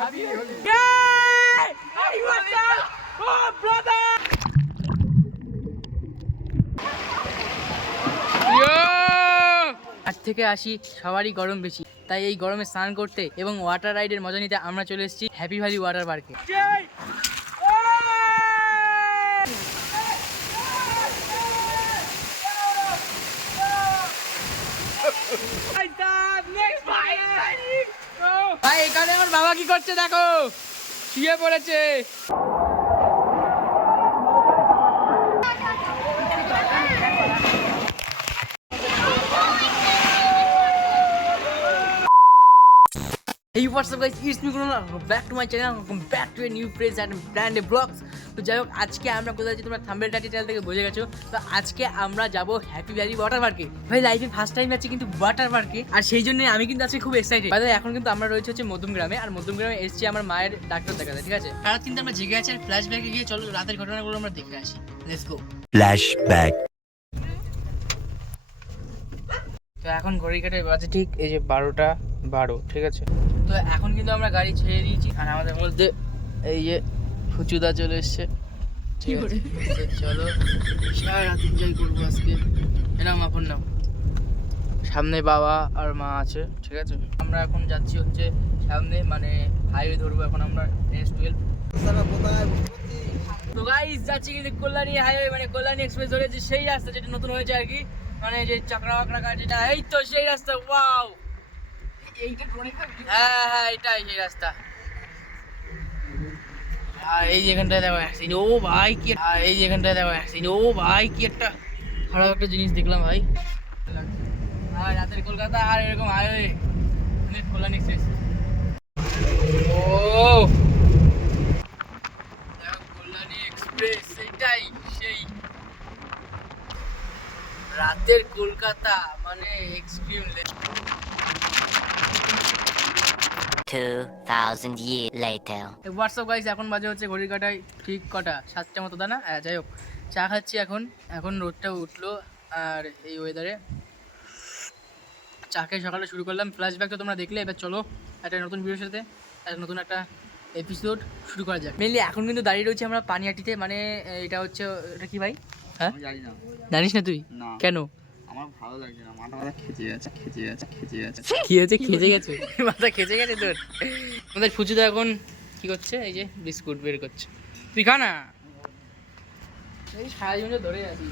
Happy Holi! Yay! Happy birthday! Oh, brother! আজ থেকে আসি সবারই গরম বেশি, তাই এই গরমে স্নান করতে এবং ওয়াটার রাইডের মজা নিতে আমরা চলে এসেছি হ্যাপি ভ্যালি ওয়াটার পার্কে। ভাই এখানে আমার বাবা কি করছে দেখো, শুয়ে পড়েছে। Hey what's up guys, it's me Kunal, welcome back to my channel, welcome back to a new friends and brand new vlogs. তো যাই হোক, আজকে আমরা কোথায় যাচ্ছি তোমরা থাম্বনেল টাইটেল থেকে বুঝে গেছো। তো আজকে আমরা যাব হ্যাপি ভ্যালি ওয়াটার পার্কে। ভাই লাইফে ফার্স্ট টাইম যাচ্ছি কিন্তু ওয়াটার পার্কে, আর সেই জন্য আমি কিন্তু আজকে খুব এক্সাইটেড। ভাই এখন কিন্তু আমরা রয়েছে হচ্ছে মধ্যমগ্রামে, আর মধ্যমগ্রামে এসেছি আমার মায়ের ডাক্তার দেখাতে, ঠিক আছে। রাত কিন্তু আমরা জেগে আছি, আর ফ্ল্যাশব্যাকে গিয়ে চলো রাতের ঘটনাগুলো আমরা দেখে আসি। Let's go flashback. তো এখন ঘড়ি কাটে বাজে ঠিক এই যে 12:12, ঠিক আছে। তো এখন কিন্তু আমরা গাড়ি ছেড়ে দিয়েছি, আর আমাদের মধ্যে এই যে ফুচুদা চলে এসছে। ঠিক আছে, চলো সারা রাত এনজয় করবো আজকে। এনাম আপন নাম, সামনে বাবা আর মা আছে, ঠিক আছে। আমরা এখন যাচ্ছি হচ্ছে সামনে, মানে হাইওয়ে ধরবো এখন আমরা S12। তো গাইস যাচ্ছি কিন্তু কল্যাণী হাইওয়ে, মানে কল্যাণী এক্সপ্রেস ধরেছি, সেই রাস্তা যেটা নতুন হয়েছে আর কি, মানে যে চাকরা বাকরা কাজ যেটা, এই তো সেই রাস্তা। ওয়াও, হ্যাঁ হ্যাঁ এটাই সেই রাস্তা। আর এই যেখানটায় দেখো অ্যাক্সিডেন্ট, ও ভাই কি, আর এই যেখানটায় দেখো অ্যাক্সিডেন্ট, ও ভাই কি একটা খারাপ একটা জিনিস দেখলাম ভাই। আর রাতের কলকাতা আর এরকম হাইওয়ে কল্যাণী এক্সপ্রেস। ও দেখো কল্যাণী এক্সপ্রেস, সেইটাই সেই রাতের কলকাতা, মানে extreme. 2000 years later. What's up guys, এখন বাজে হচ্ছে ঘড়ির কাটায় ঠিক কটা 7টা মতো, তা না? যাই হোক, চা খাচ্ছি এখন। এখন রোদটা উঠলো, আর এই ওয়েদারে চা খেয়ে সকালে শুরু করলাম। ফ্ল্যাশব্যাক তো তোমরা দেখলে, এবার চলো একটা নতুন ভিডিওর সাথে একটা নতুন একটা এপিসোড শুরু করা যাক। মেনলি এখন কিন্তু দাঁড়িয়ে রয়েছে আমরা পানিহাটিতে, মানে এটা হচ্ছে, এটা কি ভাই? হ্যাঁ জানি না। জানিস না তুই? কেন? আমার ভালো লাগছে না, মাথা খেচে গেছে। কি হয়েছে? খেচে গেছে মাথা, খেচে গেছে তোর? আমাদের ফুচুদা এখন কি করছে? এই যে বিস্কুট বের করছে, তুই খা না। এই সারা জীবন ধরে আছি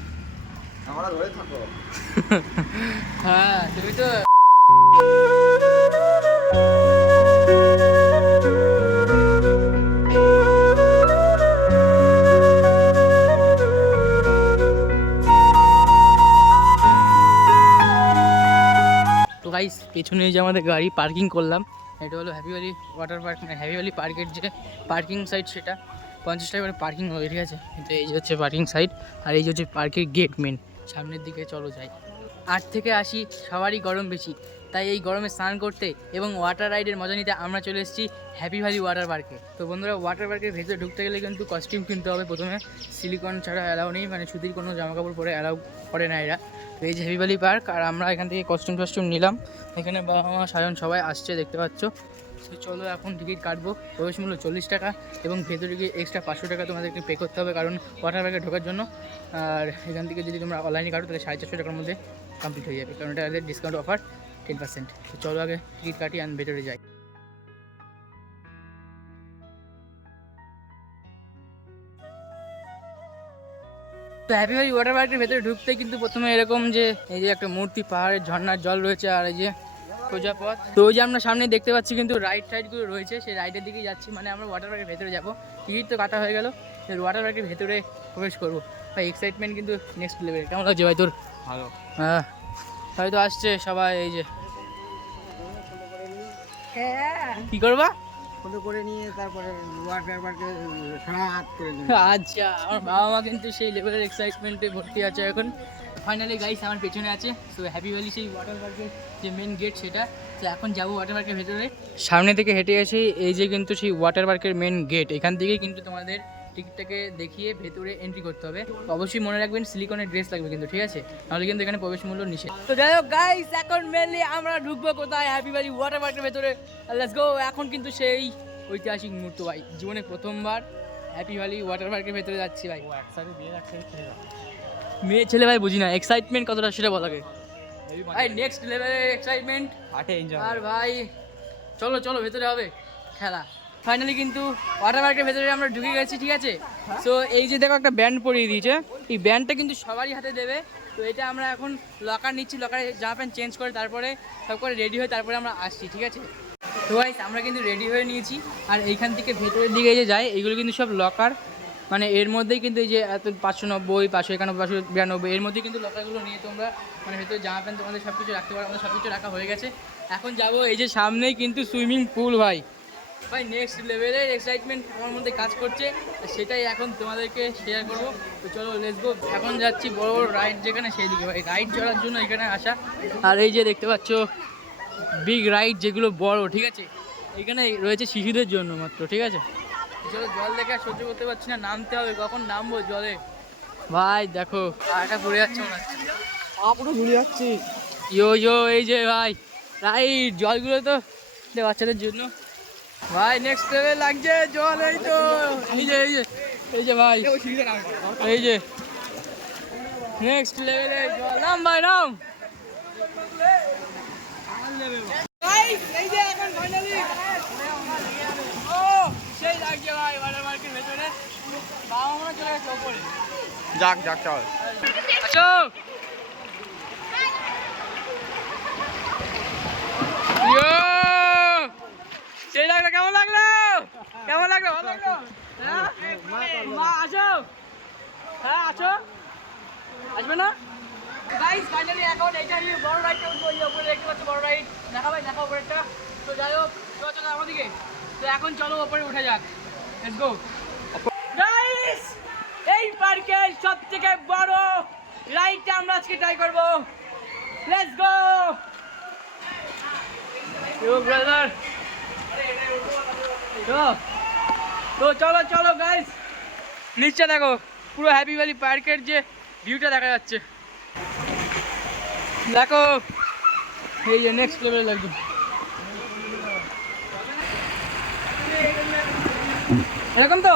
আমরা, ধরে থাকো। হ্যাঁ তুমি তো। গাইস পেছনে যে আমাদের গাড়ি পার্কিং করলাম, এটা হলো হ্যাপি ভ্যালি ওয়াটার পার্ক, মানে হ্যাপি ভ্যালি পার্কের যে পার্কিং সাইট, সেটা 50 টাকা করে পার্কিং হবে, ঠিক আছে। কিন্তু এই যে হচ্ছে পার্কিং সাইট, আর এই যে হচ্ছে পার্কের গেট মেন। সামনের দিকে চলো যাই। 8 থেকে 80 সবারই গরম বেশি, তাই এই গরমে স্নান করতে এবং ওয়াটার রাইডের মজা নিতে আমরা চলে এসেছি হ্যাপি ভ্যালি ওয়াটার পার্কে। তো বন্ধুরা, ওয়াটার পার্কের ভেতরে ঢুকতে গেলে কিন্তু কস্টিউম কিনতে হবে প্রথমে। সিলিকন ছাড়া অ্যালাউ নেই, মানে সুতির কোনো জামাকাপড় পরে অ্যালাউ করে না এরা। তো এই যে হ্যাপি ভ্যালি পার্ক, আর আমরা এখান থেকে কস্টিউম নিলাম। এখানে বাবা মা সায়ন সবাই আসছে, দেখতে পাচ্ছ। তো চলো এখন টিকিট কাটবো। প্রবেশ মূল্য 40 টাকা, এবং ভেতরে গিয়ে এক্সট্রা 500 টাকা তোমাদেরকে পে করতে হবে, কারণ ওয়াটার পার্কে ঢোকার জন্য। আর এখান থেকে যদি তোমরা অনলাইনে কাটো তাহলে 450 টাকার মধ্যে কমপ্লিট হয়ে যাবে, কারণ এটা ডিসকাউন্ট অফার 10%। তো চলো আগে টিকিট কাটি আর ভেতরে যাই। তো হ্যাপি ভ্যালি ওয়াটার পার্কের ভেতরে ঢুকতে কিন্তু প্রথমে এরকম যে এই যে একটা মূর্তি, পাহাড়ের ঝর্ণার জল রয়েছে, আর এই যে সোজা পথ। তো ওই যে আমরা সামনে দেখতে পাচ্ছি কিন্তু রাইড টাইডগুলো রয়েছে, সেই রাইডের দিকেই যাচ্ছি, মানে আমরা ওয়াটার পার্কের ভেতরে যাবো। টিকিট তো কাটা হয়ে গেল, ওয়াটার পার্কের ভেতরে প্রবেশ করবো। ভাই এক্সাইটমেন্ট কিন্তু নেক্সট লেভেল। কেমন লাগছে ভাই তোর? ভালো। হ্যাঁ হয়তো আসছে সবাই, এই যে কি করবা ফটো করে নিয়ে তারপরে ওয়াটার পার্কে হাত করে নিয়ে। আচ্ছা, আমার বাবা মা কিন্তু সেই লেভেলের এক্সাইটমেন্টে ভর্তি আছে এখন। ফাইনালি গাইস আমার পেছনে আছে তো হ্যাপি ভ্যালি সেই ওয়াটার পার্কের যে মেন গেট, সেটা। তো এখন যাবো ওয়াটার পার্কের ভেতরে। সামনে থেকে হেঁটে এসে এই যে কিন্তু সেই ওয়াটার পার্কের মেন গেট, এখান থেকেই কিন্তু তোমাদের টিকিটটাকে দেখিয়ে ভেতরে এন্ট্রি করতে হবে। অবশ্যই মনে রাখবেন সিলিকনের ড্রেস লাগবে কিন্তু, ঠিক আছে, নাহলে কিন্তু এখানে প্রবেশ মূল্য নিষেধ। তো যাই হোক গাইস, এখন মেনলি আমরা ঢুকবো কোথায়? হ্যাপি ভ্যালি ওয়াটার পার্কের ভেতরে। Let's go. এখন কিন্তু সেই ঐতিহাসিক মুহূর্ত ভাই, জীবনে প্রথমবার হ্যাপি ভ্যালি ওয়াটার পার্কের ভেতরে যাচ্ছি ভাই। মেয়ে ছেলে ভাই বুঝি না এক্সাইটমেন্ট কতটা সেটা বলাকে ভাই, নেক্সট লেভেলের এক্সাইটমেন্ট। আর ভাই চলো চলো ভেতরে হবে খেলা। ফাইনালি কিন্তু ওয়াটার পার্কের ভেতরে আমরা ঢুকে গেছি, ঠিক আছে। সো এই যে দেখো একটা ব্যান্ড পরিয়ে দিয়েছে, এই ব্যান্ডটা কিন্তু সবারই হাতে দেবে। তো এটা আমরা এখন লকার নিচ্ছি, লকারে জামা প্যান্ট চেঞ্জ করে তারপরে সব করে রেডি হয়ে তারপরে আমরা আসছি, ঠিক আছে। তো গাইস আমরা কিন্তু রেডি হয়ে নিয়েছি, আর এইখান থেকে ভেতরের দিকে যে যায় এইগুলো কিন্তু সব লকার, মানে এর মধ্যেই কিন্তু এই যে এত 590, 591, 592 এর মধ্যেই কিন্তু লকারগুলো নিয়ে তোমরা মানে ভেতরে জামা প্যান্ট তোমাদের সব কিছু রাখতে পারো। আমাদের সব কিছু রাখা হয়ে গেছে। এখন যাব এই যে সামনেই কিন্তু সুইমিং পুল ভাই। ভাই নেক্সট লেভেলের এক্সাইটমেন্ট আমার মধ্যে কাজ করছে, সেটাই এখন তোমাদেরকে শেয়ার করবো। তো চলো লেটস গো। এখন যাচ্ছি বড় বড় রাইড যেখানে, সেই দিকে ভাই রাইড চড়ার জন্য এখানে আসা। আর এই যে দেখতে পাচ্ছ বিগ রাইড যেগুলো বড়, ঠিক আছে, এখানে রয়েছে শিশুদের জন্য মাত্র, ঠিক আছে। চলো জল দেখে আর সহ্য করতে পারছি না, নামতে হবে। কখন নামবো জলে ভাই, দেখো আটা পড়ে যাচ্ছে মনে হচ্ছে, পুরো ঘুরে যাচ্ছি। ইয়ো ইয়ো এই যে ভাই রাইড, জলগুলো তো বাচ্চাদের জন্য ভাই নেক্সট লেভেল লাগছে জল। এই তো এই যে এই যে এই যে ভাই এই যে নেক্সট লেভেলে জল, নাম ভাই নাম। এই যে এখন ফাইনালি ও সেই লাগছে ভাই ওয়াটার পার্কের ভেতরে। বাবা মনে চলে গেছে ওপরে, যাক যাক চল। আচ্ছা ইয়ো সেই লাগলো, কেমন লাগলো, কেমন লাগলো, ভালো লাগলো? হ্যাঁ মা আসো, হ্যাঁ আসো, আসবে না গাইস। ফাইনালি এখন এটা বড় রাইডটা উঠবো, এই উপরে দেখতে পাচ্ছ বড় রাইড, দেখা ভাই দেখা উপরেরটা। তো যাই হোক চলো চলো আমাদেরকে, তো এখন চলো উপরে উঠে যাক, লেটস গো গাইস। এই পার্কের সবথেকে বড় রাইডটা আমরা আজকে ট্রাই করবো, লেটস গো ইউ ব্রাদার। তো চলো চলো গাইস, নিচে দেখো পুরো হ্যাপি ভ্যালি পার্কের যে ভিউটা দেখা যাচ্ছে, দেখো এই যে নেক্সট লেভেলে লাগবে। এরকম তো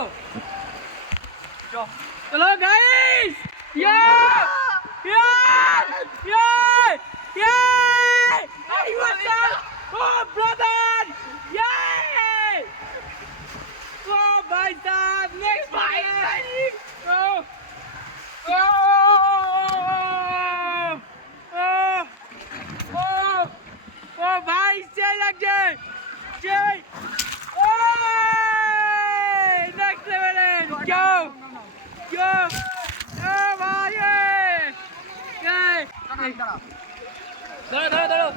চলো গাইস, ইয়ে ইয়ে ইয়ে ইয়ে oh brother yay oh bhai sahab next bhai oh oh oh oh oh bhai সেই লাগছে সেই oh next level go go oh bhai yay ধরো ধরো ধরো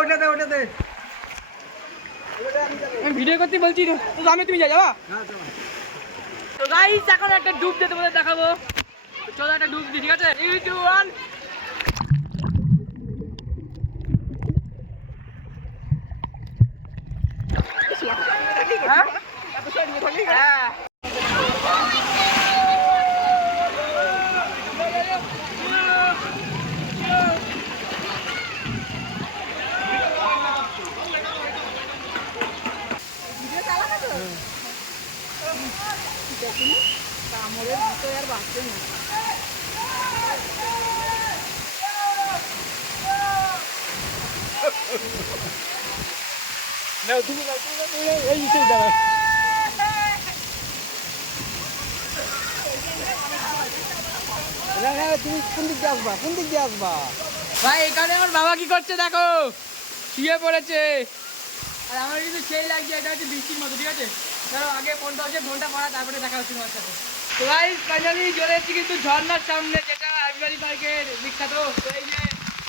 ওটাতে ওটাতে আমি ভিডিও করতে বলছি তো আমি, তুমি যাবা। তো গাইস এখন একটা ডুব দিতে বলে দেখাবো, চলো একটা ডুব দিই, ঠিক আছে। 3 2 1 হ্যাঁ কামড়ের ভিতরে আর বাঁচবে না। তুমি এই সেই দাঁড়াও তুমি কোন দিক দিয়ে আসবা, কোন দিক দিয়ে আসবা ভাই। এখানে আমার বাবা কি করছে দেখো, শুয়ে পড়েছে। আর আমার কিন্তু সেই লাগছে, এটা হচ্ছে বৃষ্টির মতো, ঠিক আছে। ধরো আগে ফোনটা হচ্ছে, ফোনটা পড়া তারপরে দেখা হচ্ছে তোমার সাথে। তো ভাই ফাইনালি চলে এসেছি কিন্তু ঝর্ণার সামনে, যেটা হ্যাপি ভ্যালি পার্কের বিখ্যাত। তো এই যে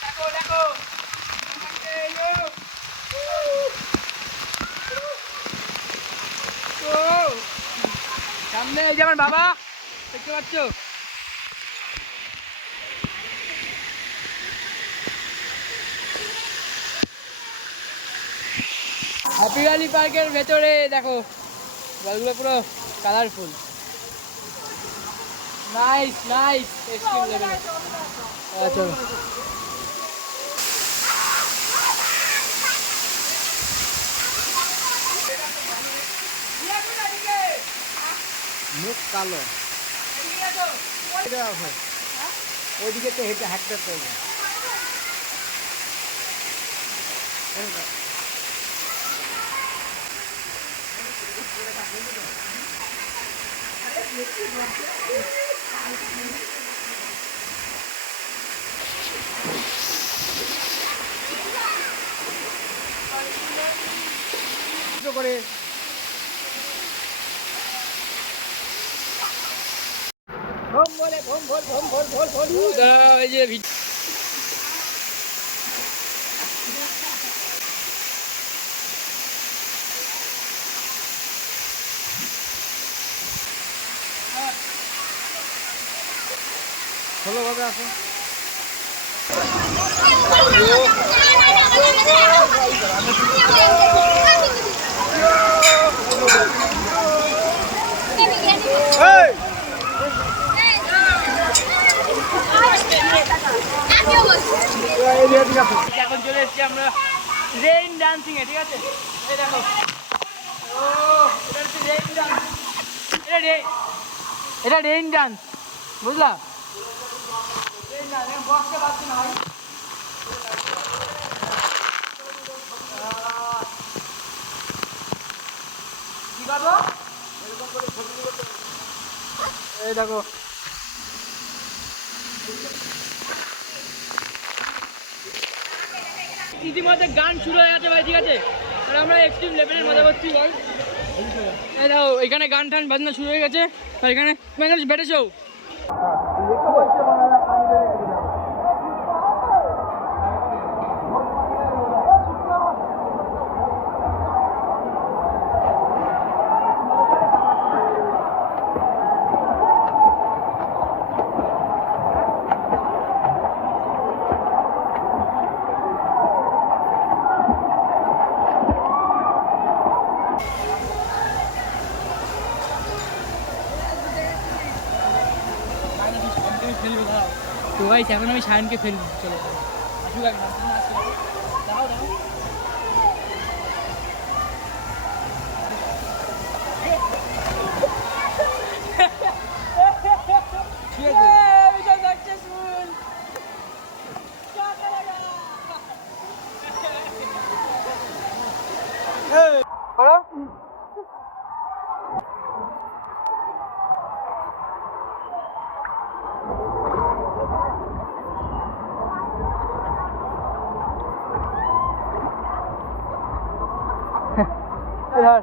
দেখো দেখো সামনে এই যে আমার বাবা, দেখতে পাচ্ছ। হ্যাপি ভ্যালি পার্কের ভেতরে দেখো জলগুলো পুরো colourful, nice nice extreme level. চলো কালো এটা আছে ওইদিকে তো হেঁটে হাঁটতে হবে করে ভোম বলে ভোম ভোল ভোম ভোল ভোল ভোল এই যে ভালোভাবে আসো এখন চলে এসেছি আমরা রেইন ডান্সিং এ, ঠিক আছে? এই দেখো, ও এটা হচ্ছে রেইন ডান্স, এটা রেইন ডান্স, বুঝলা? রেইন ডান্স বক্সে পাচ্ছি না ভাই। কি করবো? এই দেখো ইতিমধ্যে গান শুরু হয়ে গেছে ভাই, ঠিক আছে? আর আমরা এক্সট্রিম লেভেলের মজা করছি ভাই। এই দেখো এখানে গান টান বাজনা শুরু হয়ে গেছে, আর এখানে বেড়েছো। তো গাইস এখন আমি সায়নকে ফেলবো, চলো আসুক আগে, দাও দাও। ধর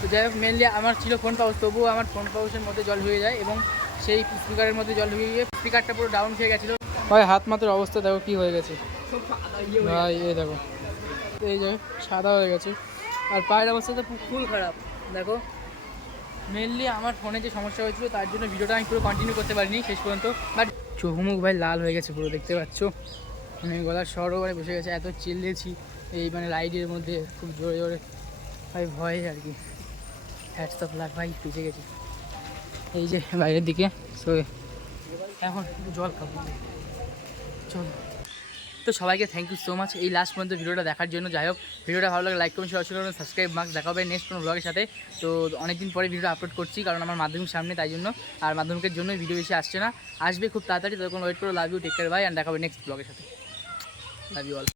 তো যাই হোক, মেনলি আমার ছিল ফোন পাউচ, তবুও আমার ফোন পাউচের মধ্যে জল হয়ে যায় এবং সেই স্পিকারের মধ্যে জল হয়ে গিয়ে স্পিকারটা পুরো ডাউন খেয়ে গেছিলো ভাই। হাত মাত্র অবস্থা দেখো কি হয়ে গেছে ভাই, এই দেখো এই যে সাদা হয়ে গেছে, আর পায়ের অবস্থা তো ফুল খারাপ দেখো। মেনলি আমার ফোনে যে সমস্যা হয়েছিল তার জন্য ভিডিওটা আমি পুরো কন্টিনিউ করতে পারিনি শেষ পর্যন্ত, বাট চোখ মুখ ভাই লাল হয়ে গেছে পুরো, দেখতে পাচ্ছ। মানে গলার স্বরও মানে বসে গেছে, এত চিল্লেছি এই মানে রাইডের মধ্যে খুব জোরে জোরে ভাই, ভয় আর কি। হ্যাটস অফ লাক ভাই, বেঁচে গেছি এই যে বাইরের দিকে। সো এখন জল খাবো, চলো। তো সবাইকে থ্যাংক ইউ সো মাচ এই লাস্ট পর্যন্ত ভিডিওটা দেখার জন্য। যাই হোক, ভিডিওটা ভালো লাগে লাইক করুন, শেয়ার করুন, সাবস্ক্রাইব মার্ক। দেখা হবে নেক্সট কোনো ব্লগের সাথে। তো অনেকদিন পরে ভিডিও আপলোড করছি কারণ আমার মাধ্যমিক সামনে, তাই জন্য। আর মাধ্যমিকের জন্য ভিডিও বেশি আসছে না, আসবে খুব তাড়াতাড়ি। তখন ওয়েট করো। Love you, take care, bye, and দেখা হবে নেক্সট ব্লগের সাথে। Love you all.